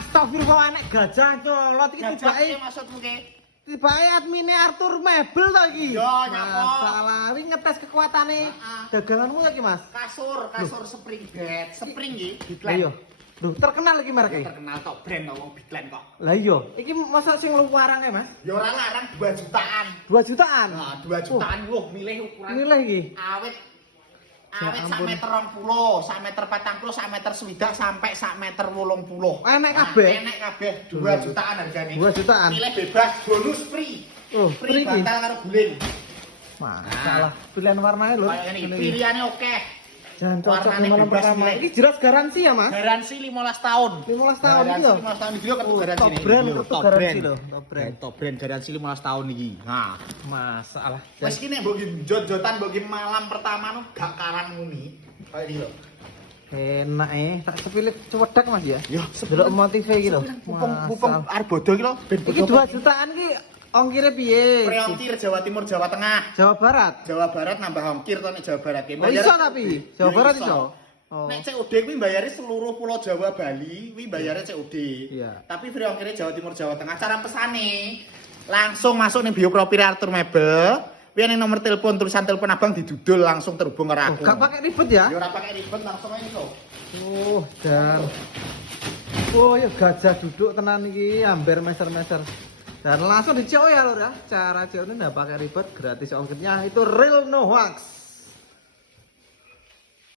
Astagfirullah anek gajah colot iki tibake. Maksudmu ki? Tibake admine Arthur Mebel to iki. Yo nyapa? Masalah wi ngetes kekuatane daganganmu ya ki Mas. Kasur spring bed, spring iki Lah Bigland. iya. Duh, terkenal iki mereknya. Terkenal tok brand kok wong Bigland kok. Lah iya, iki masa sing luarange Mas? Ya ora larang 2 jutaan. 2 jutaan. Nah, 2 jutaan loh milih ukuran. Milih iki. Awet Ya sak ampun. meter 20, sak meter 40, sak meter swidak sampai sak meter 80. Enek kabeh. Enek kabeh 2 jutaan hargane. 2 jutaan. Milih bebas, bonus free. Oh, free iki. bantal karo guling. Masalah pilihan warnanya lho. Kayak ini pilihannya oke. Jangan cocok Warnanya di malam bebas pertama. milih. Iki jelas garansi ya, Mas? Garansi 15 tahun. 15 tahun iki lho. 15 tahun iki lho kartu garansi Top ini. brand, Iya, kartu garansi lho, top brand. Top brand garansi 15 tahun iki. Nah, Masalah. wis kene mbok jot-jotan mbok malam pertama nu gak karang muni. Kayak iki lho. Enak tak sepilit cewedak Mas ya. Yo, Delok motive iki lho. Pupung arep bodo iki lho. Iki 2 jutaan ki ongkire piye? Preongkir Jawa Timur, Jawa Tengah. Jawa Barat. Jawa Barat nambah ongkir to nek Jawa Barat ki. Oh, iso tapi Jawa Barat iso. Oh. Nek COD kuwi mbayare seluruh pulau Jawa Bali, kuwi mbayare COD. Iya. Tapi free ongkirnya Jawa Timur, Jawa Tengah. Cara pesane langsung masuk nih bio profil Arthur Mebel. Kuwi ning nomor telepon tulisan telepon Abang didudul langsung terhubung karo Oh, aku. gak pakai ribet ya? Ya ora pakai ribet langsung aja to. Dan oh ya gajah duduk tenan iki amber meser-meser. Dan langsung di CO ya lur ya. Cara CO ini enggak pakai ribet, gratis ongkirnya itu real no hoax.